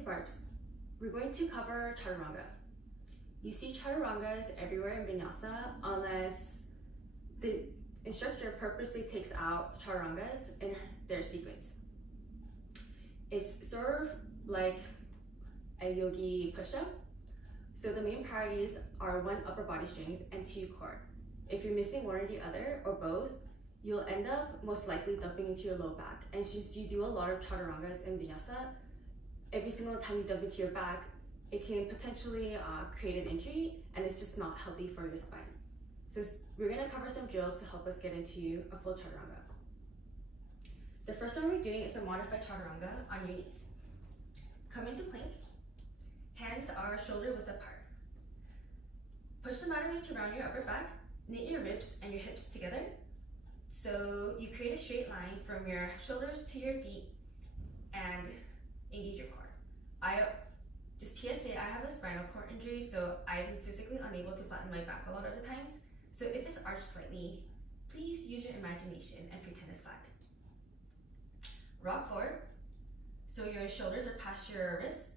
today's burps, we're going to cover Chaturanga. You see Chaturangas everywhere in vinyasa unless the instructor purposely takes out Chaturangas in their sequence. It's sort of like a yogi push-up. So the main priorities are 1, upper body strength, and 2, core. If you're missing one or the other, or both, you'll end up most likely dumping into your low back. And since you do a lot of Chaturangas in vinyasa, every single time you dump into your back, it can potentially create an injury, and it's just not healthy for your spine. So we're gonna cover some drills to help us get into a full Chaturanga. The first one we're doing is a modified Chaturanga on your knees. Come into plank. Hands are shoulder width apart. Push the mat around your upper back, knit your ribs and your hips together. So you create a straight line from your shoulders to your feet and engage your core. Just PSA, I have a spinal cord injury, so I'm physically unable to flatten my back a lot of the times. So if it's arched slightly, please use your imagination and pretend it's flat. Rock forward. So your shoulders are past your wrists.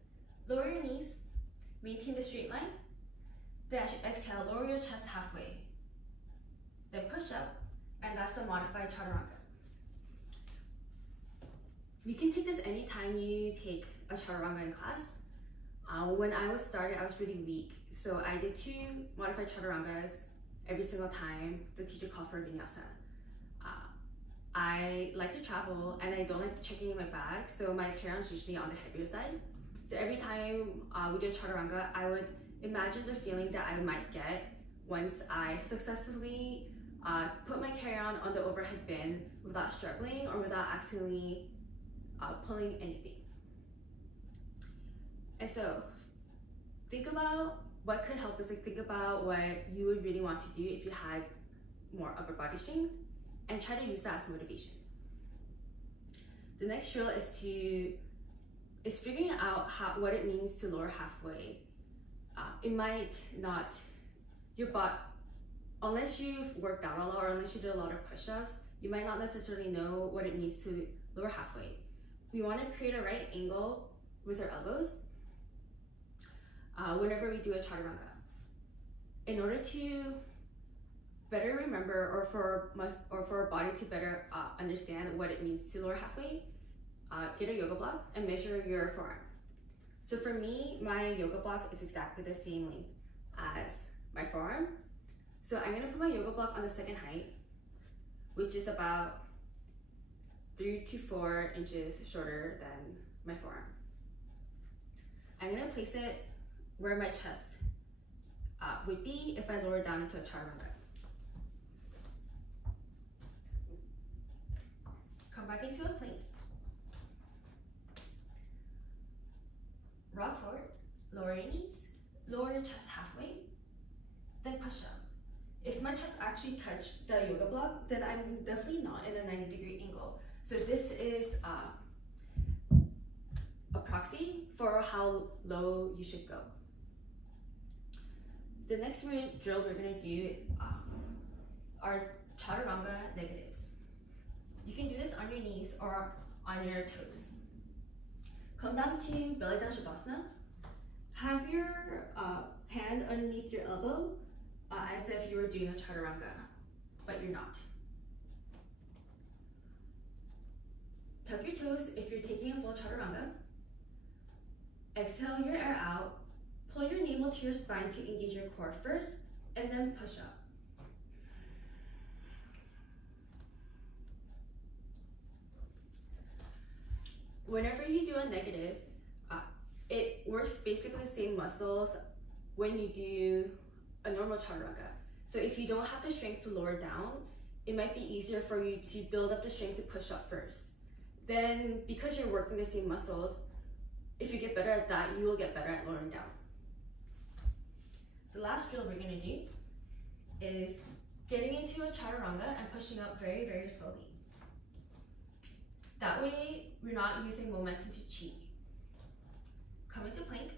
Lower your knees, maintain the straight line. Then as you exhale, lower your chest halfway. Then push up, and that's the modified Chaturanga. You can take this anytime you take a Chaturanga in class. When I was started, I was really weak, so I did 2 modified Chaturangas every single time the teacher called for vinyasa. I like to travel and I don't like checking in my bag, so my carry-on is usually on the heavier side. So every time we did Chaturanga, I would imagine the feeling that I might get once I successfully put my carry-on on the overhead bin without struggling or without accidentally pulling anything. And so think about what could help us, think about what you would really want to do if you had more upper body strength, and try to use that as motivation. The next drill is figuring out what it means to lower halfway. It might not, unless you've worked out a lot or unless you did a lot of push-ups, you might not necessarily know what it means to lower halfway. We want to create a right angle with our elbows whenever we do a Chaturanga. In order to better remember, or for our body to better understand what it means to lower halfway, get a yoga block and measure your forearm. So for me, my yoga block is exactly the same length as my forearm. So I'm gonna put my yoga block on the second height, which is about 3 to 4 inches shorter than my forearm. I'm gonna place it where my chest would be if I lower down into a Chaturanga. Come back into a plank. Rock forward, lower your knees, lower your chest halfway, then push up. If my chest actually touched the yoga block, then I'm definitely not in a 90-degree angle. So this is a proxy for how low you should go. The next drill we're gonna do are Chaturanga negatives. You can do this on your knees or on your toes. Come down to belly down Shavasana. Have your hand underneath your elbow as if you were doing a Chaturanga, but you're not. Tuck your toes if you're taking a full Chaturanga. Exhale your air out. Pull your navel to your spine to engage your core first, and then push up. Whenever you do a negative, it works basically the same muscles when you do a normal Chaturanga. So if you don't have the strength to lower down, it might be easier for you to build up the strength to push up first. Then because you're working the same muscles, if you get better at that, you will get better at lowering down. The last drill we're gonna do is getting into a Chaturanga and pushing up very, very slowly. That way, we're not using momentum to cheat. Come into plank.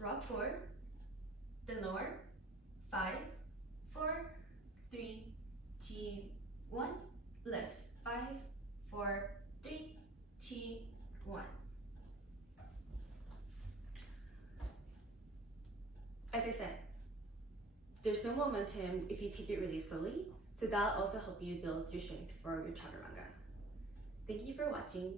Rock forward, then lower. 5, 4, 3, 2, 1. Lift. 5, 4, 3, as I said, there's no momentum if you take it really slowly. So that'll also help you build your strength for your chaturanga. Thank you for watching.